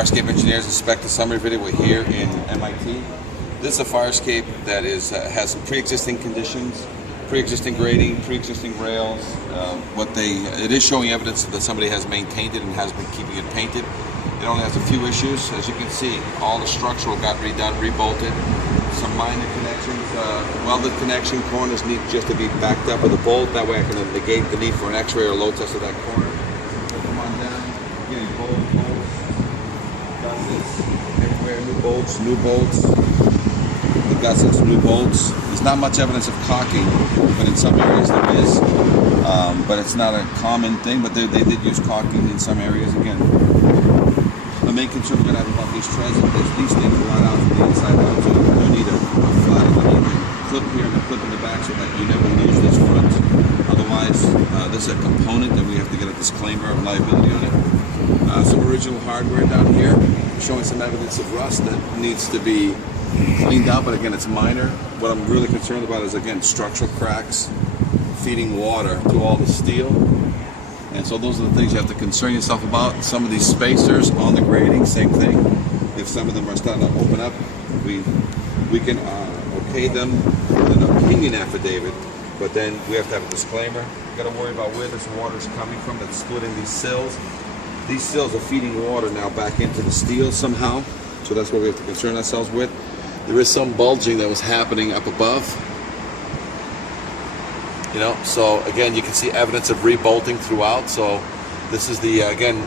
Fire escape engineers inspect the summary video. We're here in MIT. This is a fire escape that has some pre-existing conditions, pre-existing grading, pre-existing rails. It is showing evidence that somebody has maintained it and has been keeping it painted. It only has a few issues. As you can see, all the structural got redone, rebolted. Some minor connections, welded connection corners need just to be backed up with a bolt. That way I can negate the need for an x-ray or load test of that corner. Come on down, getting bolts. Got this everywhere, new bolts. The gussets, new bolts. There's not much evidence of caulking, but in some areas there is. But it's not a common thing, but they did use caulking in some areas. Again, the main concern we're going to have about these treads is these things run out from the inside out, so you need a flat clip here and a clip in the back so that you never lose this front. Otherwise, this is a component that we have to get a disclaimer of liability on it. Some original hardware down here, showing some evidence of rust that needs to be cleaned out, but again, it's minor. What I'm really concerned about is, again, structural cracks feeding water to all the steel. And so those are the things you have to concern yourself about. Some of these spacers on the grading, same thing. If some of them are starting to open up, we can okay them with an opinion affidavit, but then we have to have a disclaimer. You got to worry about where this water is coming from that's splitting these sills. These sills are feeding water now back into the steel somehow, so that's what we have to concern ourselves with. There is some bulging that was happening up above. So again, you can see evidence of rebolting throughout. So this is the, again,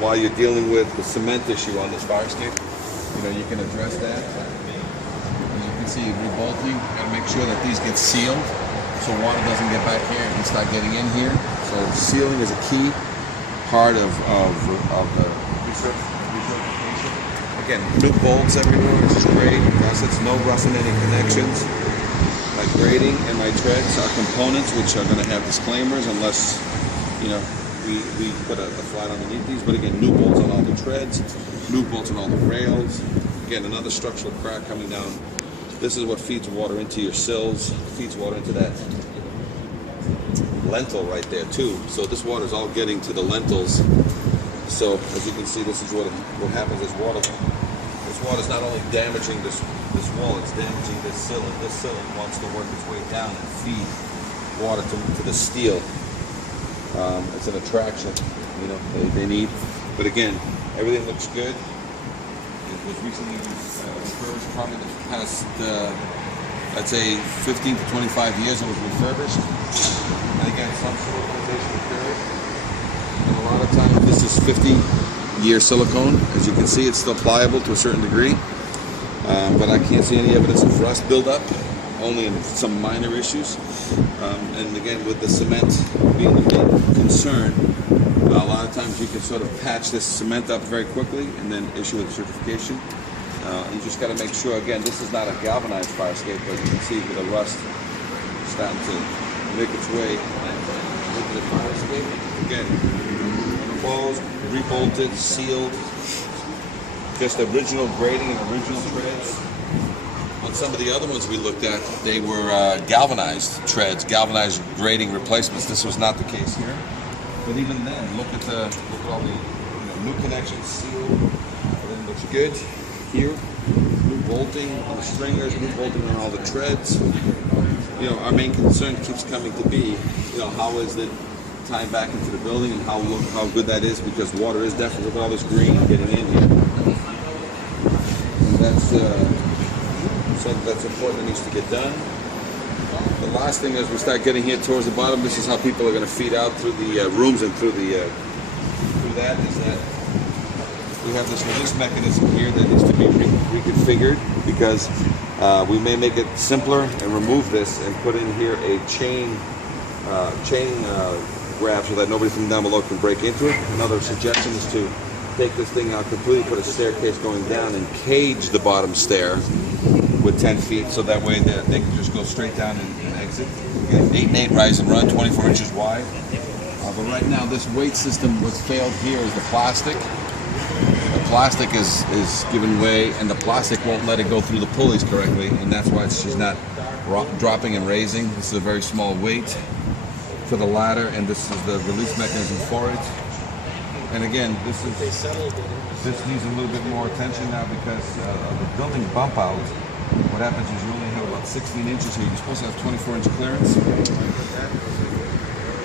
while you're dealing with the cement issue on this fire escape, you can address that. As you can see, rebolting, got to make sure that these get sealed so water doesn't get back here and start getting in here. So sealing is a key part of the recertification. Again, new bolts everywhere, which is great. Gussets, no rust in any connections. My grading and my treads are components which are going to have disclaimers unless, we put the flat underneath these. But again, new bolts on all the treads, new bolts on all the rails. Again, another structural crack coming down. This is what feeds water into your sills, feeds water into that lentil right there too. So this water is all getting to the lentils. So as you can see, this is what happens is water. This water is not only damaging this wall, it's damaging this sill, and this sill wants to work its way down and feed water to the steel. It's an attraction, they need. But again, everything looks good. It was recently refurbished, probably the past, I'd say 15 to 25 years it was refurbished. And again, some siliconization occurred. And a lot of times, this is 50-year silicone. As you can see, it's still pliable to a certain degree. But I can't see any evidence of rust buildup, only in some minor issues. And again, with the cement being the main concern, a lot of times you can sort of patch this cement up very quickly and then issue a certification. You just got to make sure, again, this is not a galvanized fire escape, but you can see with the rust starting to make its way into the fire escape. Again, closed, rebolted, sealed. Just original grading and original treads. On some of the other ones we looked at, they were galvanized treads, galvanized grading replacements. This was not the case here. But even then, look at all the new connections sealed. Everything looks good here. New bolting on the stringers, new bolting on all the treads. Our main concern keeps coming to be, how is it tying back into the building and how good that is, because water is definitely, with all this green getting in here. That's something that's important that needs to get done. The last thing as we start getting here towards the bottom, this is how people are going to feed out through the rooms and through that is that we have this release mechanism here that needs to be reconfigured, because we may make it simpler and remove this and put in here a chain grab so that nobody from down below can break into it. Another suggestion is to take this thing out completely, put a staircase going down, and cage the bottom stair with 10 feet, so that way they can just go straight down and exit. 8 and 8 rise and run, 24 inches wide. But right now, this weight system, what's failed here is the plastic. The plastic is giving way, and the plastic won't let it go through the pulleys correctly, and that's why she's not dropping and raising. This is a very small weight for the ladder, and this is the release mechanism for it. And again, this needs a little bit more attention now because of the building bump out. What happens is you only have about 16 inches here. You're supposed to have 24-inch clearance. You know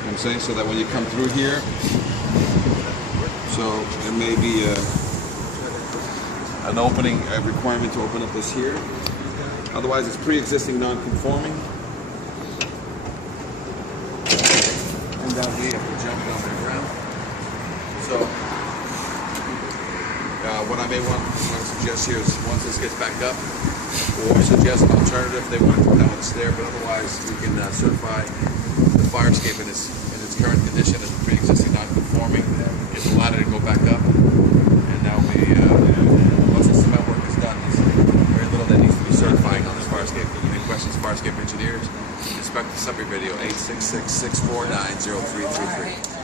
what I'm saying? So that when you come through here, so there may be an opening, a requirement to open up this here. Otherwise, it's pre-existing non-conforming. And down here, you have to jump down the ground. So, what I may want to suggest here is once this gets back up, or suggest an alternative if they want to put down a stair, but otherwise we can certify the fire escape in its current condition as pre-existing non-conforming, get the ladder to go back up, and now once the cement work is done, there's very little that needs to be certifying on this fire escape. Any questions, fire escape engineers? Inspect the summary video, 866-649-0333.